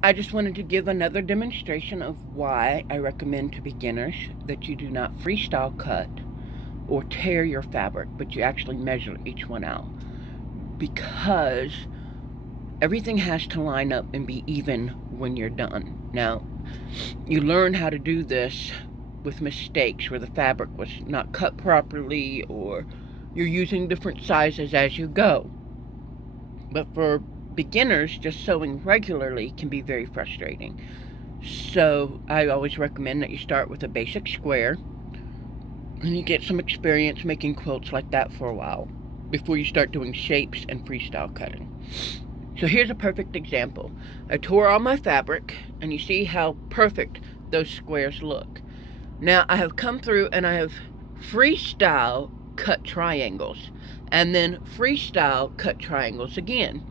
I just wanted to give another demonstration of why I recommend to beginners that you do not freestyle cut or tear your fabric, but you actually measure each one out, because everything has to line up and be even when you're done. Now, you learn how to do this with mistakes where the fabric was not cut properly or you're using different sizes as you go. But for beginners, just sewing regularly can be very frustrating. So I always recommend that you start with a basic square and you get some experience making quilts like that for a while before you start doing shapes and freestyle cutting. So here's a perfect example. I tore all my fabric and you see how perfect those squares look. Now I have come through and I have freestyle cut triangles and then freestyle cut triangles again.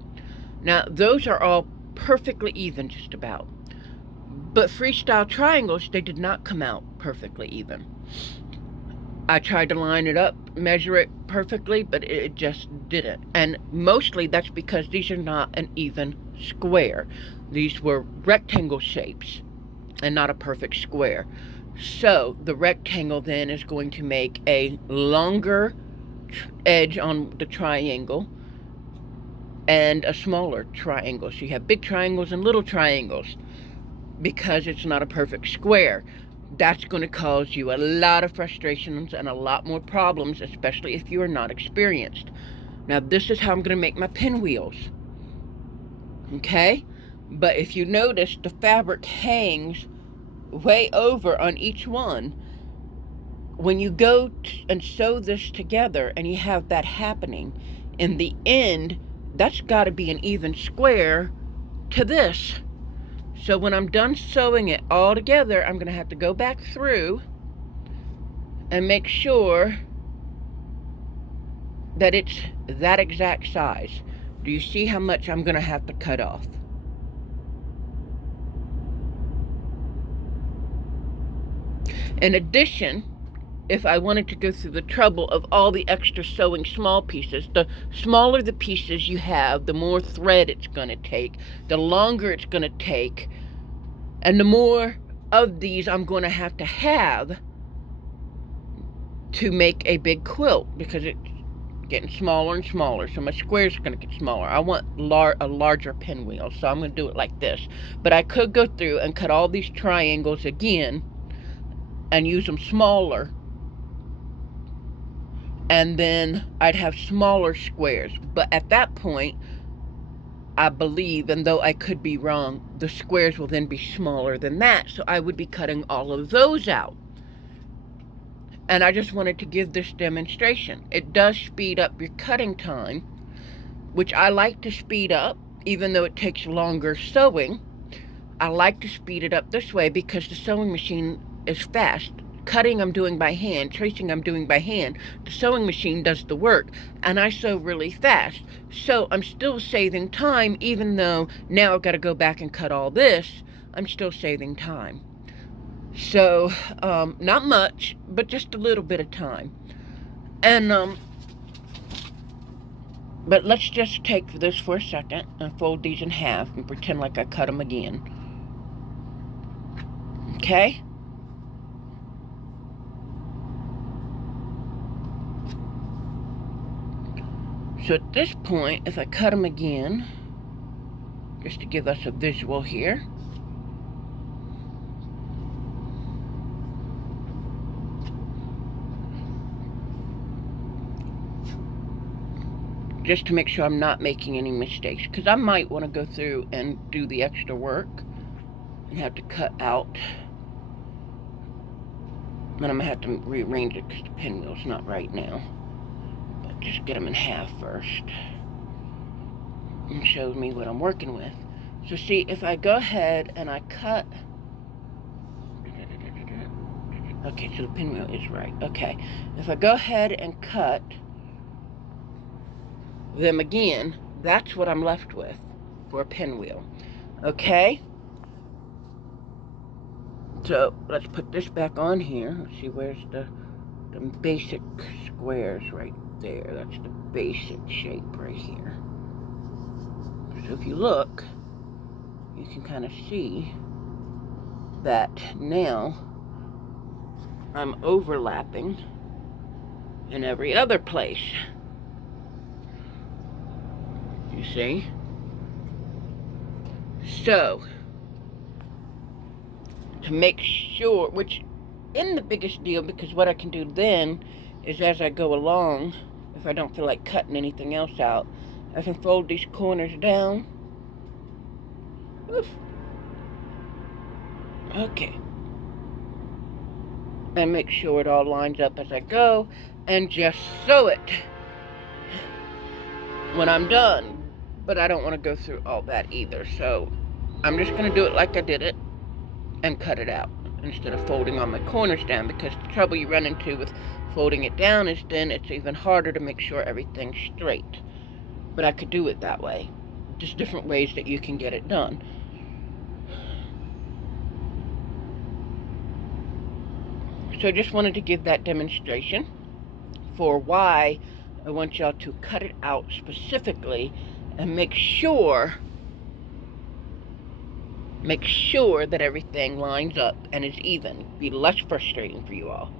Now those are all perfectly even just about. But freestyle triangles, they did not come out perfectly even. I tried to line it up, measure it perfectly, but it just didn't. And mostly that's because these are not an even square. These were rectangle shapes and not a perfect square. So the rectangle then is going to make a longer edge on the triangle and a smaller triangle. So you have big triangles and little triangles because it's not a perfect square. That's going to cause you a lot of frustrations and a lot more problems, especially if you are not experienced. Now, this is how I'm going to make my pinwheels. Okay? But if you notice, the fabric hangs way over on each one. When you go and sew this together and you have that happening, in the end, that's got to be an even square to this. So when I'm done sewing it all together, I'm going to have to go back through and make sure that it's that exact size. Do you see how much I'm going to have to cut off? In addition, if I wanted to go through the trouble of all the extra sewing small pieces, the smaller the pieces you have, the more thread it's going to take, the longer it's going to take, and the more of these I'm going to have to make a big quilt, because it's getting smaller and smaller. So my squares are going to get smaller. I want a larger pinwheel, so I'm going to do it like this. But I could go through and cut all these triangles again and use them smaller, and then I'd have smaller squares. But at that point, I believe, and though I could be wrong, the squares will then be smaller than that, so I would be cutting all of those out. And I just wanted to give this demonstration. It does speed up your cutting time, which I like to speed up, even though it takes longer sewing. I like to speed it up this way because the sewing machine is fast. Cutting I'm doing by hand, tracing I'm doing by hand. The sewing machine does the work, and I sew really fast. So I'm still saving time, even though now I've got to go back and cut all this. I'm still saving time. So, not much, but just a little bit of time. And, but let's just take this for a second and fold these in half and pretend like I cut them again. Okay? So at this point, if I cut them again, just to give us a visual here, just to make sure I'm not making any mistakes, because I might want to go through and do the extra work and have to cut out. Then I'm going to have to rearrange it because the pinwheel's not right now. But just get them in half first. And show me what I'm working with. So see, if I go ahead and I cut... Okay, so the pinwheel is right. Okay, if I go ahead and cut them again, that's what I'm left with for a pinwheel. Okay? So let's put this back on here. Let's see, where's the basic squares right there. That's the basic shape right here. So if you look, you can kind of see that now I'm overlapping in every other place. You see? So, to make sure, which isn't the biggest deal, because what I can do then is as I go along, if I don't feel like cutting anything else out, I can fold these corners down. Oof. Okay. And make sure it all lines up as I go, and just sew it when I'm done. But I don't want to go through all that either, so I'm just going to do it like I did it and cut it out instead of folding all my corners down, because the trouble you run into with folding it down is then it's even harder to make sure everything's straight. But I could do it that way. Just different ways that you can get it done. So I just wanted to give that demonstration for why I want y'all to cut it out specifically and make sure that everything lines up and is even. Be less frustrating for you all.